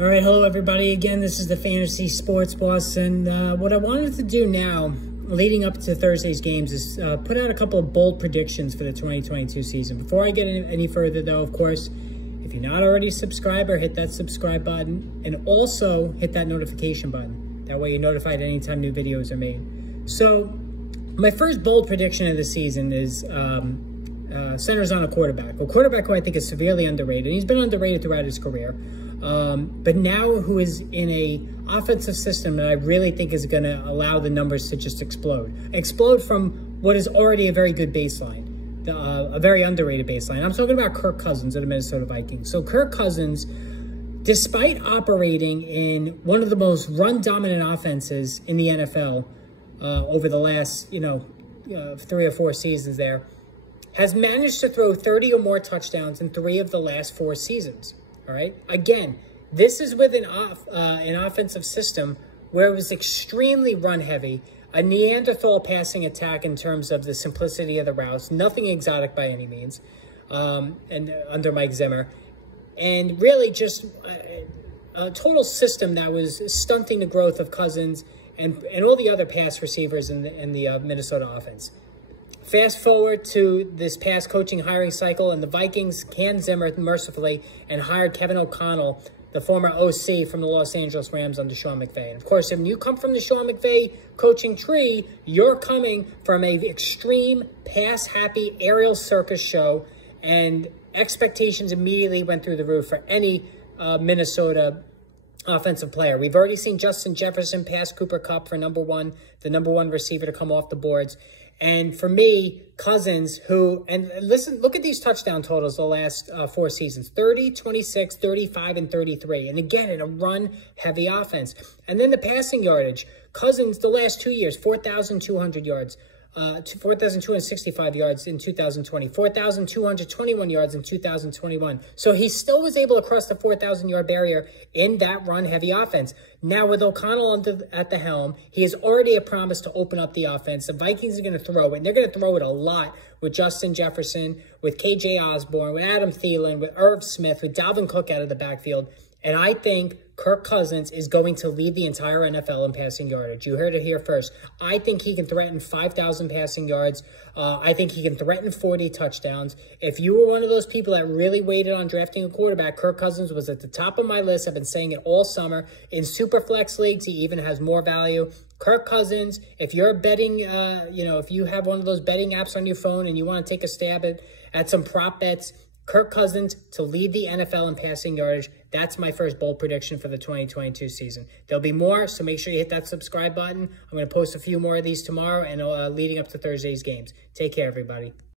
All right, hello everybody. Again, this is the Fantasy Sports Boss, and what I wanted to do now, leading up to Thursday's games, is put out a couple of bold predictions for the 2022 season. Before I get any further, though, of course, if you're not already a subscriber, hit that subscribe button, and also hit that notification button. That way you're notified anytime new videos are made. So, my first bold prediction of the season is centers on a quarterback. A quarterback who I think is severely underrated. He's been underrated throughout his career. But now who is in a offensive system that I really think is going to allow the numbers to just explode. Explode from what is already a very good baseline, a very underrated baseline. I'm talking about Kirk Cousins of the Minnesota Vikings. So Kirk Cousins, despite operating in one of the most run-dominant offenses in the NFL over the last, 3 or 4 seasons there, has managed to throw 30 or more touchdowns in 3 of the last 4 seasons. All right. Again, this is with an offensive system where it was extremely run-heavy, a Neanderthal passing attack in terms of the simplicity of the routes, nothing exotic by any means, and under Mike Zimmer, and really just a total system that was stunting the growth of Cousins and all the other pass receivers in the Minnesota offense. Fast forward to this past coaching hiring cycle, and the Vikings canned Zimmer mercifully and hired Kevin O'Connell, the former OC from the Los Angeles Rams under Sean McVay. And of course, when you come from the Sean McVay coaching tree, you're coming from an extreme pass-happy aerial circus show, and expectations immediately went through the roof for any Minnesota offensive player. We've already seen Justin Jefferson pass Cooper Kupp for the number one receiver to come off the boards. And for me, Cousins, and listen, look at these touchdown totals the last 4 seasons, 30, 26, 35, and 33. And again, in a run-heavy offense. And then the passing yardage, Cousins, the last 2 years, 4,200 yards, 4,265 yards in 2020, 4,221 yards in 2021. So he still was able to cross the 4,000-yard barrier in that run-heavy offense. Now, with O'Connell at the helm, he is already a promise to open up the offense. The Vikings are going to throw it, and they're going to throw it a lot with Justin Jefferson, with KJ Osborne, with Adam Thielen, with Irv Smith, with Dalvin Cook out of the backfield. And I think Kirk Cousins is going to lead the entire NFL in passing yardage. You heard it here first. I think he can threaten 5,000 passing yards. I think he can threaten 40 touchdowns. If you were one of those people that really waited on drafting a quarterback, Kirk Cousins was at the top of my list. I've been saying it all summer. In Superflex leagues, he even has more value. Kirk Cousins, if you're betting, if you have one of those betting apps on your phone and you want to take a stab at some prop bets, Kirk Cousins to lead the NFL in passing yardage. That's my first bold prediction for the 2022 season. There'll be more, so make sure you hit that subscribe button. I'm going to post a few more of these tomorrow and leading up to Thursday's games. Take care, everybody.